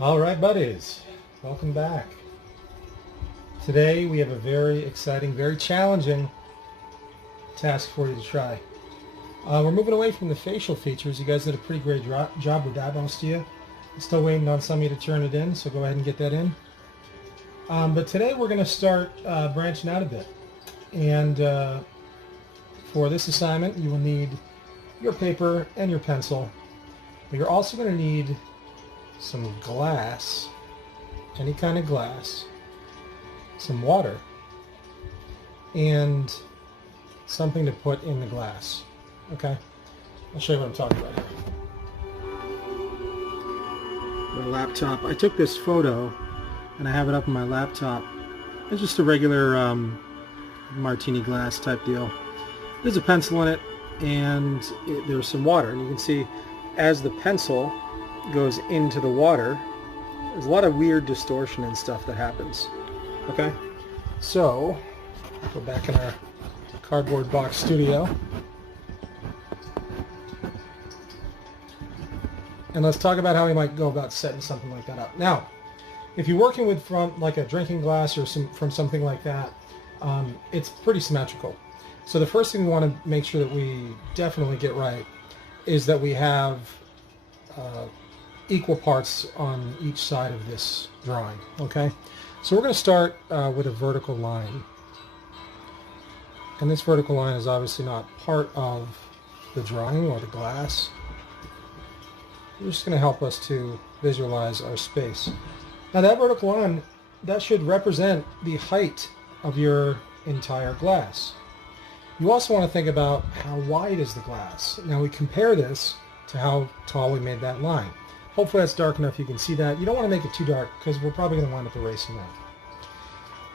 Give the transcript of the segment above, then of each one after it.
All right, buddies, welcome back. Today we have a very exciting, very challenging task for you to try. We're moving away from the facial features. You guys did a pretty great job with that, most of you. I'm still waiting on some of you to turn it in, so go ahead and get that in. But today we're going to start branching out a bit. And for this assignment, you will need your paper and your pencil. But you're also going to need some glass, any kind of glass, some water, and something to put in the glass. Okay? I'll show you what I'm talking about here. My laptop. I took this photo and I have it up on my laptop. It's just a regular martini glass type deal. There's a pencil in it and there's some water, and you can see as the pencil goes into the water, there's a lot of weird distortion and stuff that happens. Okay, so go back in our cardboard box studio and let's talk about how we might go about setting something like that up. Now, if you're working with from like a drinking glass or from something like that, it's pretty symmetrical. So the first thing we want to make sure that we definitely get right is that we have equal parts on each side of this drawing. Okay, so we're going to start with a vertical line, and this vertical line is obviously not part of the drawing or the glass. It's just going to help us to visualize our space. Now that vertical line, that should represent the height of your entire glass. You also want to think about how wide is the glass. Now we compare this to how tall we made that line. Hopefully that's dark enough you can see that. You don't want to make it too dark because we're probably going to wind up erasing that.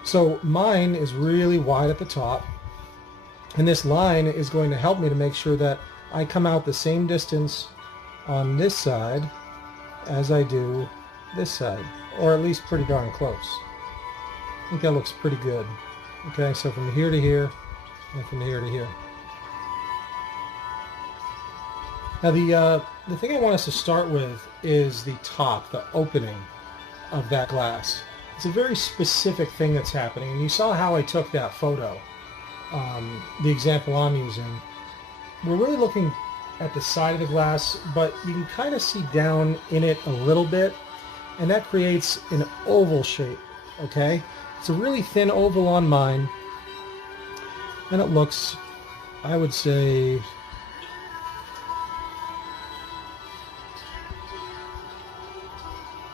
So mine is really wide at the top, and this line is going to help me to make sure that I come out the same distance on this side as I do this side, or at least pretty darn close. I think that looks pretty good. Okay, so from here to here, and from here to here. Now the thing I want us to start with is the top, the opening of that glass. It's a very specific thing that's happening, and you saw how I took that photo, the example I'm using. We're really looking at the side of the glass, but you can kind of see down in it a little bit, and that creates an oval shape, okay? It's a really thin oval on mine, and it looks, I would say,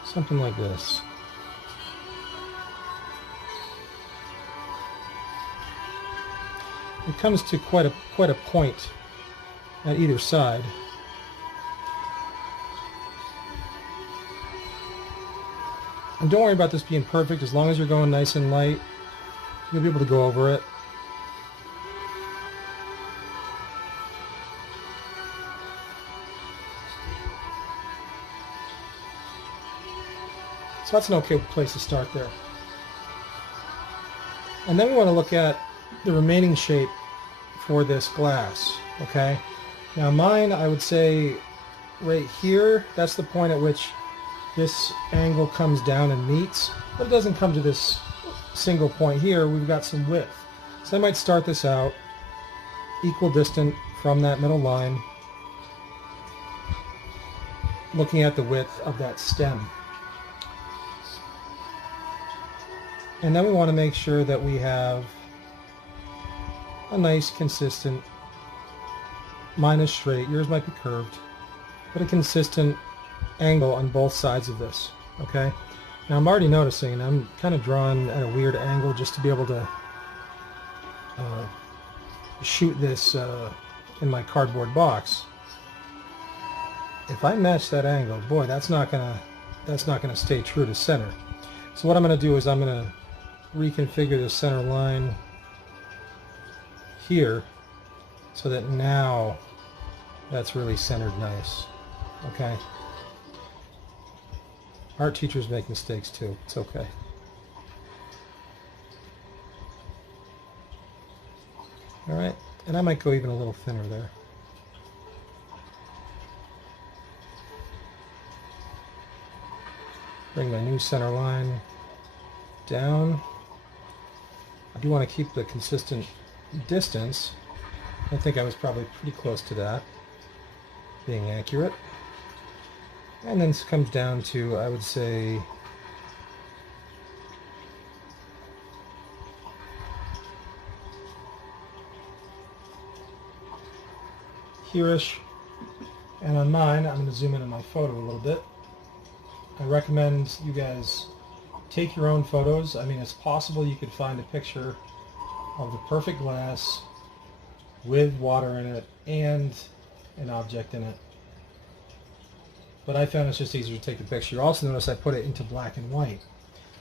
something like this. It comes to quite a point at either side. And don't worry about this being perfect. As long as you're going nice and light, you'll be able to go over it. So that's an okay place to start there. And then we want to look at the remaining shape for this glass, okay? Now mine, I would say right here, that's the point at which this angle comes down and meets, but it doesn't come to this single point here. We've got some width. So I might start this out equal distant from that middle line, looking at the width of that stem. And then we want to make sure that we have a nice consistent, mine is straight, yours might be curved, but a consistent angle on both sides of this, okay? Now I'm already noticing, and I'm kind of drawing at a weird angle just to be able to shoot this in my cardboard box. If I match that angle, boy, that's not gonna stay true to center. So what I'm gonna do is I'm gonna reconfigure the center line here so that now that's really centered nice. Okay. Art teachers make mistakes too. It's okay. All right, and I might go even a little thinner there. Bring my new center line down. I do want to keep the consistent distance. I think I was probably pretty close to that, being accurate. And then this comes down to, I would say, here-ish. And on mine, I'm going to zoom in on my photo a little bit. I recommend you guys take your own photos. I mean, it's possible you could find a picture of the perfect glass with water in it and an object in it. But I found it's just easier to take the picture. You also notice I put it into black and white.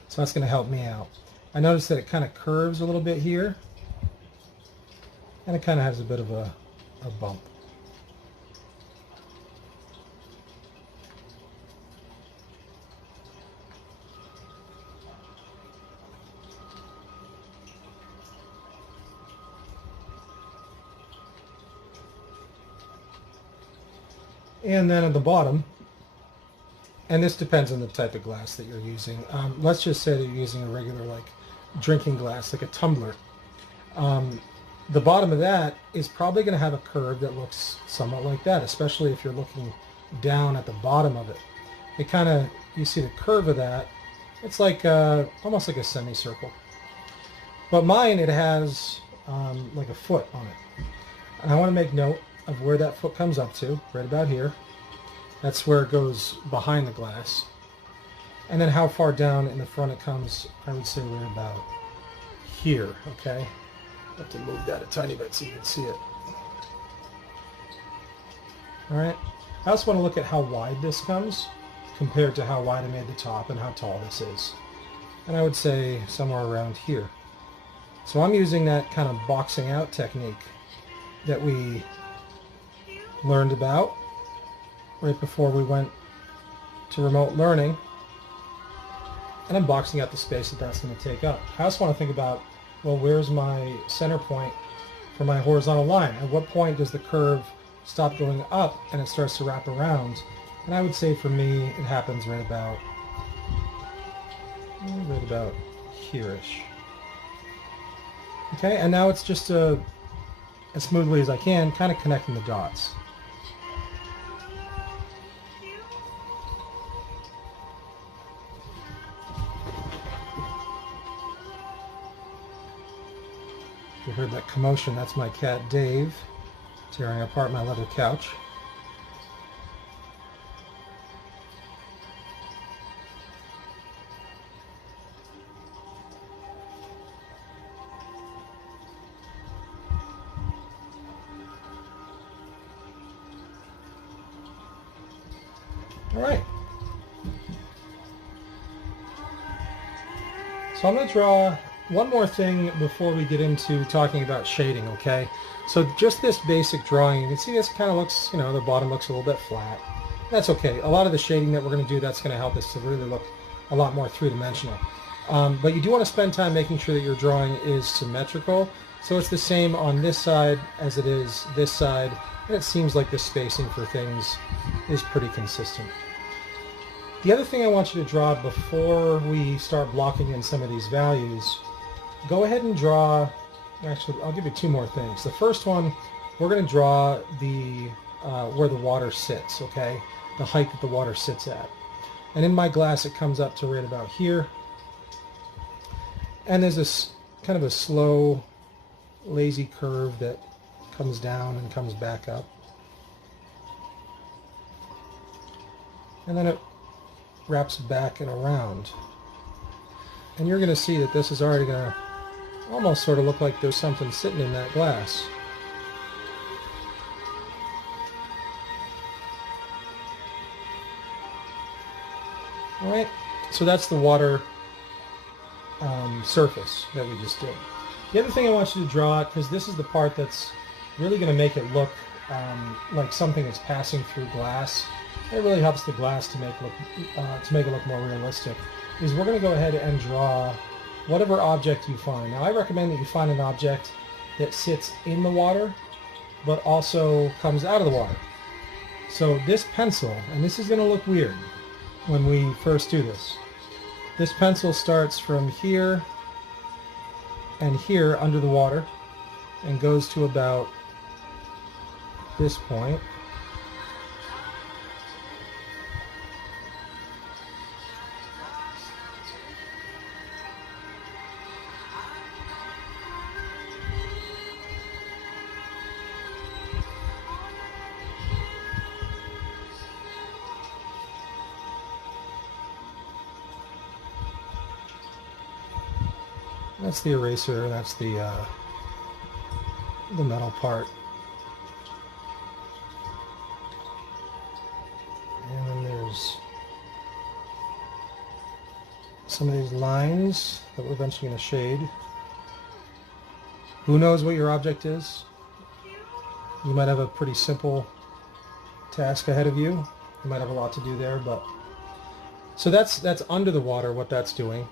So that's going to help me out. I noticed that it kind of curves a little bit here. And it kind of has a bit of a bump. And then at the bottom, and this depends on the type of glass that you're using. Let's just say that you're using a regular like drinking glass, like a tumbler. The bottom of that is probably going to have a curve that looks somewhat like that, especially if you're looking down at the bottom of it. It kind of, you see the curve of that. It's like almost like a semicircle. But mine, it has like a foot on it. And I want to make note of where that foot comes up to, right about here. That's where it goes behind the glass. And then how far down in the front it comes, I would say right about here, okay? I have to move that a tiny bit so you can see it. All right. I also want to look at how wide this comes compared to how wide I made the top and how tall this is. And I would say somewhere around here. So I'm using that kind of boxing out technique that we learned about right before we went to remote learning, and I'm boxing out the space that that's going to take up. I also want to think about, well, where's my center point for my horizontal line? At what point does the curve stop going up and it starts to wrap around? And I would say for me it happens right about here-ish. Okay, and now it's just as smoothly as I can, kind of connecting the dots. You heard that commotion, that's my cat Dave tearing apart my leather couch. All right. So I'm going to draw one more thing before we get into talking about shading, okay? So just this basic drawing, you can see this kind of looks, you know, the bottom looks a little bit flat. That's okay. A lot of the shading that we're going to do, that's going to help us to really look a lot more three-dimensional. But you do want to spend time making sure that your drawing is symmetrical. So it's the same on this side as it is this side. And it seems like the spacing for things is pretty consistent. The other thing I want you to draw before we start blocking in some of these values, go ahead and draw, actually I'll give you two more things. The first one, we're going to draw the where the water sits, okay? The height that the water sits at. And in my glass it comes up to right about here. And there's this kind of a slow, lazy curve that comes down and comes back up. And then it wraps back and around. And you're going to see that this is already going to almost sort of look like there's something sitting in that glass. All right, so that's the water surface that we just did. The other thing I want you to draw, because this is the part that's really going to make it look like something that's passing through glass. It really helps the glass to make it look more realistic. Is we're going to go ahead and draw whatever object you find. Now I recommend that you find an object that sits in the water, but also comes out of the water. So this pencil, and this is going to look weird when we first do this, This pencil starts from here and here under the water and goes to about this point. That's the eraser, that's the metal part. And then there's some of these lines that we're eventually going to shade. Who knows what your object is? You might have a pretty simple task ahead of you. You might have a lot to do there, but so that's under the water, what that's doing.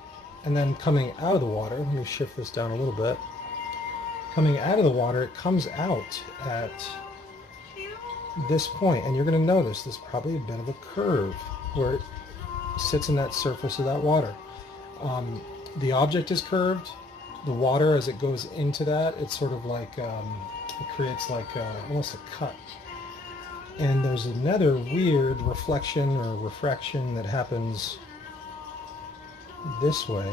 And then coming out of the water, let me shift this down a little bit. Coming out of the water, it comes out at this point, and you're going to notice there's probably a bit of a curve where it sits in that surface of that water. The object is curved. The water, as it goes into that, it's sort of like, it creates like almost a cut. And there's another weird reflection or refraction that happens this way.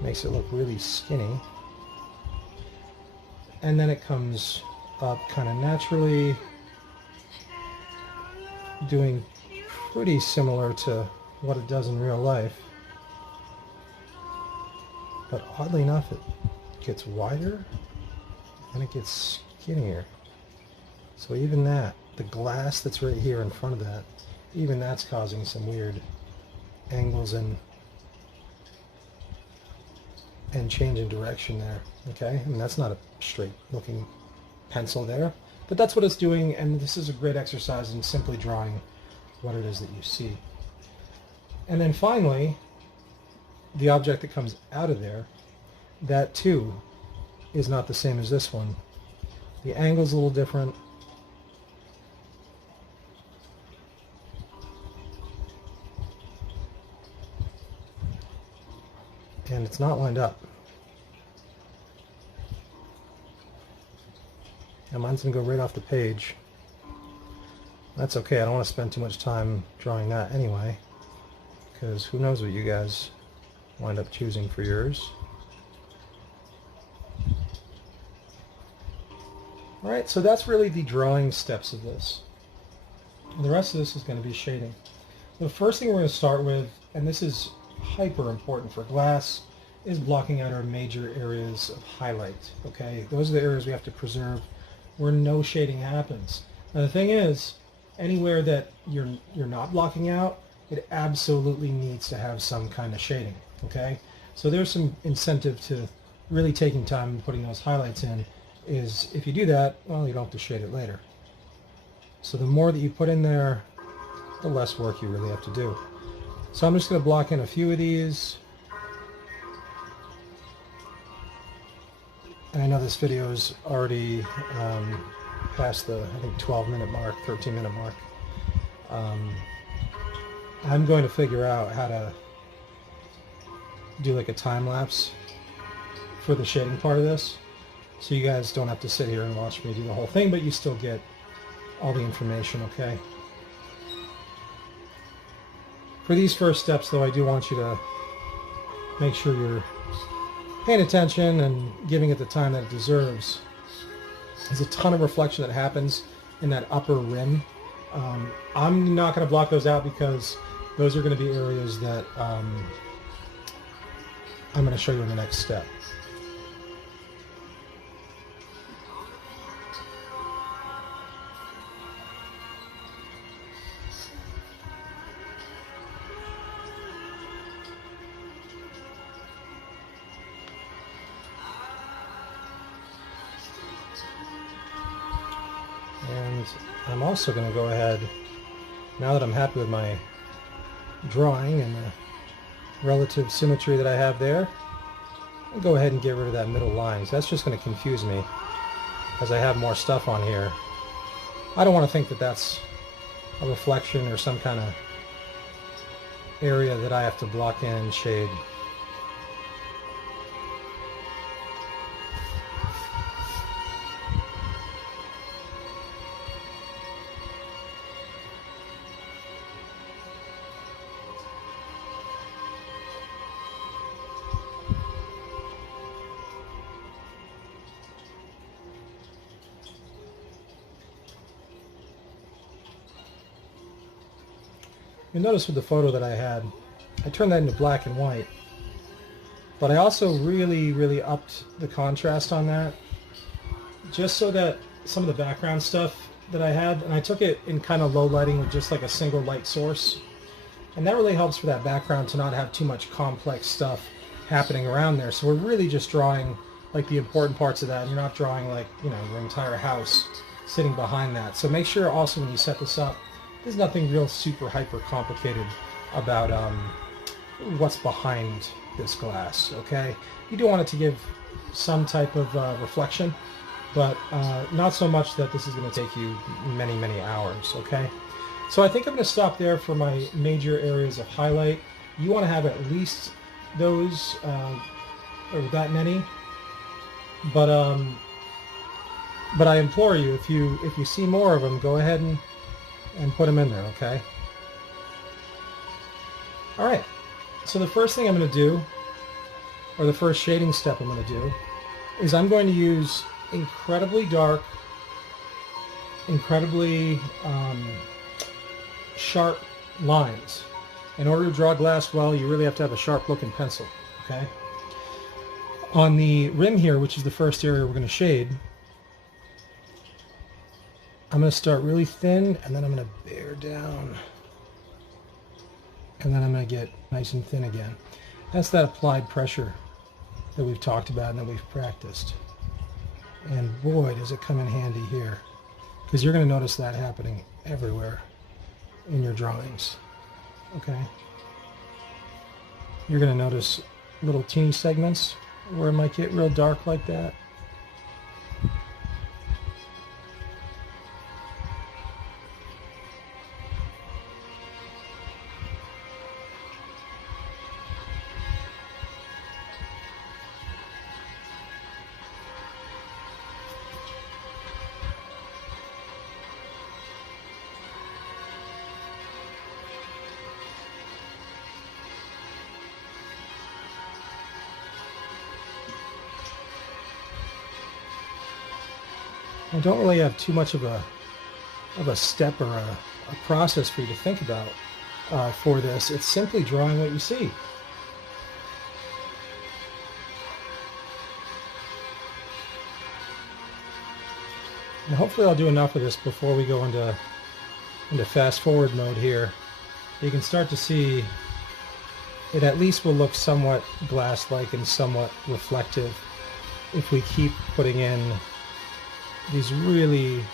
Makes it look really skinny. And then it comes up kind of naturally, doing pretty similar to what it does in real life. But oddly enough, it gets wider and it gets skinnier. So even that, the glass that's right here in front of that, even that's causing some weird angles and change in direction there. Okay, I mean, that's not a straight looking pencil there, but that's what it's doing, and this is a great exercise in simply drawing what it is that you see. And then finally, the object that comes out of there, that too is not the same as this one. The angle's a little different. And it's not lined up. And mine's going to go right off the page. That's okay, I don't want to spend too much time drawing that anyway, because who knows what you guys wind up choosing for yours. Alright, so that's really the drawing steps of this. And the rest of this is going to be shading. The first thing we're going to start with, and this is hyper important for glass, is blocking out our major areas of highlight. Okay, those are the areas we have to preserve where no shading happens. Now the thing is, anywhere that you're not blocking out, it absolutely needs to have some kind of shading. Okay, so there's some incentive to really taking time and putting those highlights in. Is if you do that, well, you don't have to shade it later. So the more that you put in there, the less work you really have to do. So I'm just going to block in a few of these. And I know this video is already past the, I think, 12-minute mark, 13-minute mark. I'm going to figure out how to do like a time lapse for the shading part of this, so you guys don't have to sit here and watch me do the whole thing, but you still get all the information, okay? For these first steps, though, I do want you to make sure you're paying attention and giving it the time that it deserves. There's a ton of reflection that happens in that upper rim. I'm not going to block those out because those are going to be areas that I'm going to show you in the next step. And I'm also going to go ahead, now that I'm happy with my drawing and the relative symmetry that I have there, I'll go ahead and get rid of that middle line. So that's just going to confuse me as I have more stuff on here. I don't want to think that that's a reflection or some kind of area that I have to block in and shade. You'll notice with the photo that I had, I turned that into black and white, but I also really upped the contrast on that, just so that some of the background stuff that I had, and I took it in kind of low lighting with just like a single light source, and that really helps for that background to not have too much complex stuff happening around there. So we're really just drawing like the important parts of that, and you're not drawing like, you know, your entire house sitting behind that. So make sure also when you set this up, there's nothing real super hyper complicated about what's behind this glass, okay? You do want it to give some type of reflection, but not so much that this is going to take you many hours, okay? So I think I'm going to stop there for my major areas of highlight. You want to have at least those, or that many, but I implore you, if you see more of them, go ahead and put them in there, okay? All right, so the first thing I'm going to do, or the first shading step I'm going to do, is I'm going to use incredibly dark, incredibly sharp lines. In order to draw glass well, you really have to have a sharp looking pencil, okay? On the rim here, which is the first area we're going to shade, I'm going to start really thin, and then I'm going to bear down. And then I'm going to get nice and thin again. That's that applied pressure that we've talked about and that we've practiced. And boy, does it come in handy here. Because you're going to notice that happening everywhere in your drawings. Okay? You're going to notice little teeny segments where it might get real dark like that. I don't really have too much of a step or a process for you to think about for this. It's simply drawing what you see. And hopefully I'll do enough of this before we go into fast forward mode here. You can start to see it at least will look somewhat glass-like and somewhat reflective if we keep putting in these really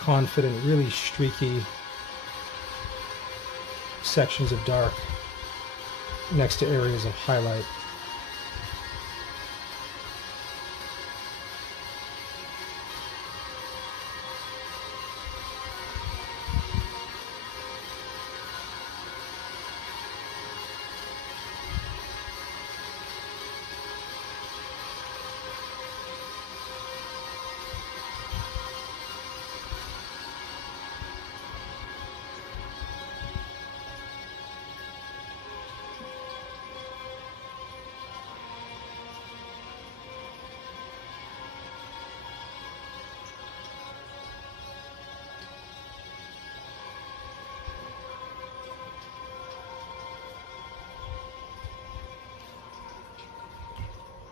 confident, really streaky sections of dark next to areas of highlight.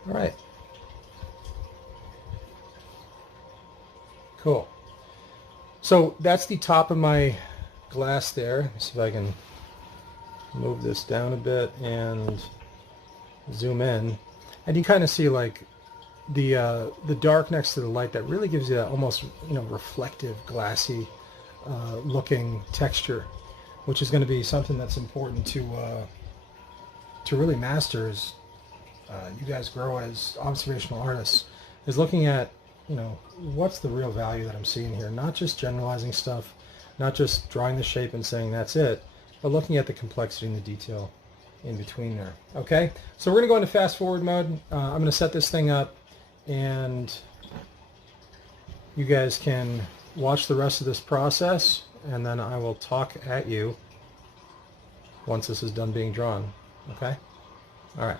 All right. Cool. So that's the top of my glass there. Let's see if I can move this down a bit and zoom in. And you kind of see like the dark next to the light that really gives you that almost, you know, reflective, glassy looking texture, which is going to be something that's important to really master as you guys grow as observational artists, is looking at, you know, what's the real value that I'm seeing here, not just generalizing stuff, not just drawing the shape and saying that's it, but looking at the complexity and the detail in between there. Okay, so we're going to go into fast forward mode. I'm going to set this thing up, and you guys can watch the rest of this process, and then I will talk at you once this is done being drawn. Okay? All right.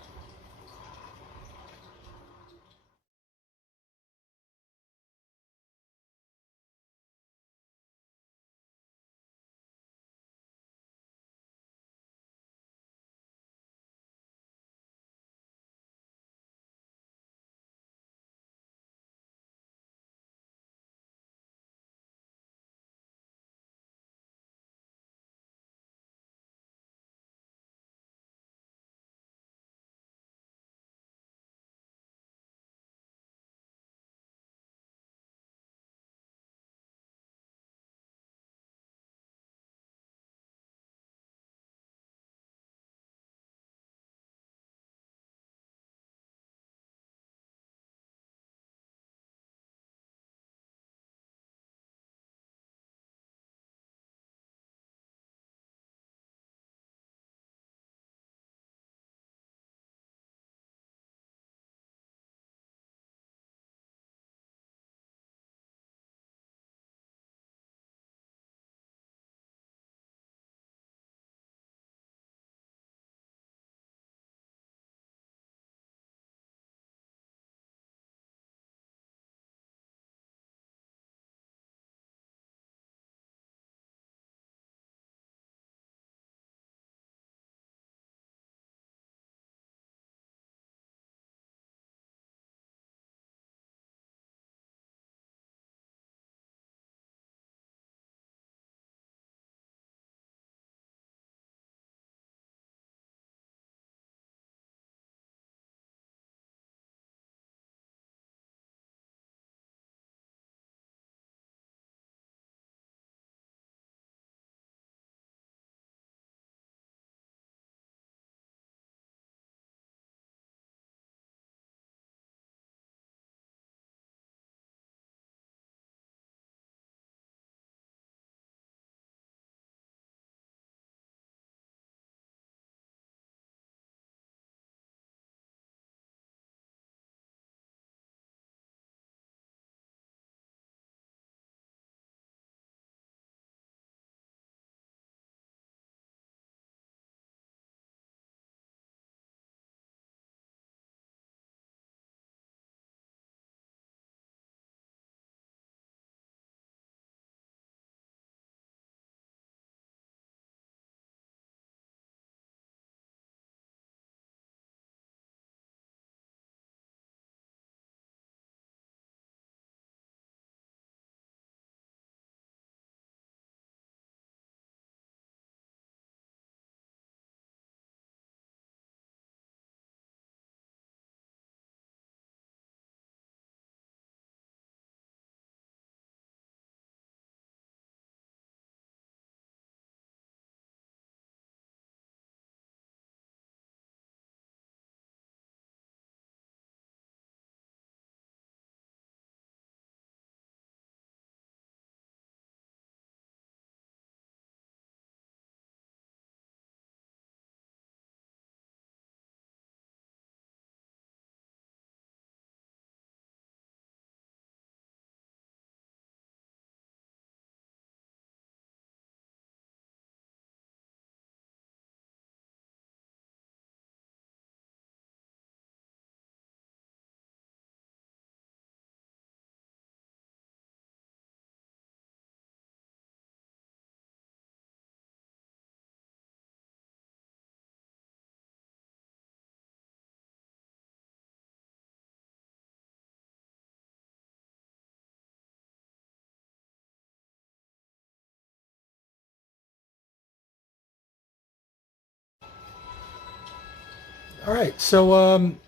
All right, so I'm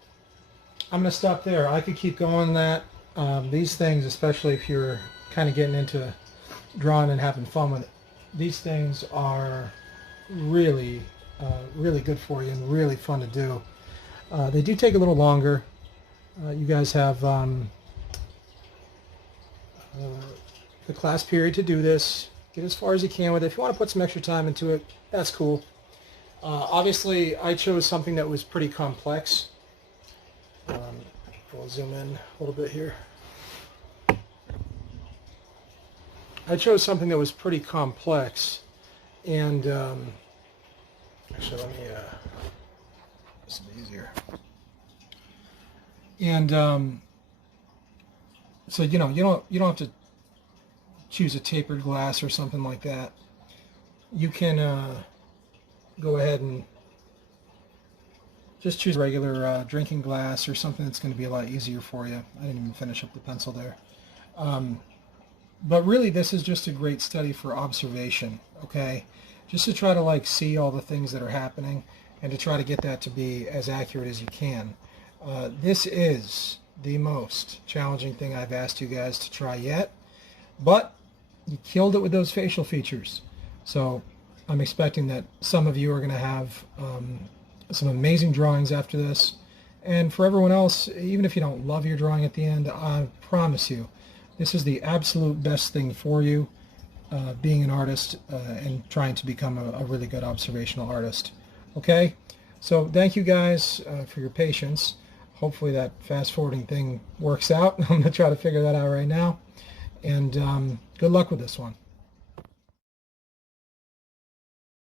going to stop there. I could keep going that. These things, especially if you're kind of getting into drawing and having fun with it, these things are really, really good for you and really fun to do. They do take a little longer. You guys have the class period to do this. Get as far as you can with it. If you want to put some extra time into it, that's cool. Obviously, I chose something that was pretty complex. We'll zoom in a little bit here. I chose something that was pretty complex, and actually, let me. This will be easier. And so you don't have to choose a tapered glass or something like that. You can go ahead and just choose regular drinking glass or something that's going to be a lot easier for you. I didn't even finish up the pencil there. But really, this is just a great study for observation, okay? Just to try to like see all the things that are happening and to try to get that to be as accurate as you can. This is the most challenging thing I've asked you guys to try yet, but you killed it with those facial features. So I'm expecting that some of you are going to have some amazing drawings after this. And for everyone else, even if you don't love your drawing at the end, I promise you, this is the absolute best thing for you, being an artist and trying to become a really good observational artist. Okay? So thank you guys for your patience. Hopefully that fast forwarding thing works out. I'm going to try to figure that out right now. And good luck with this one.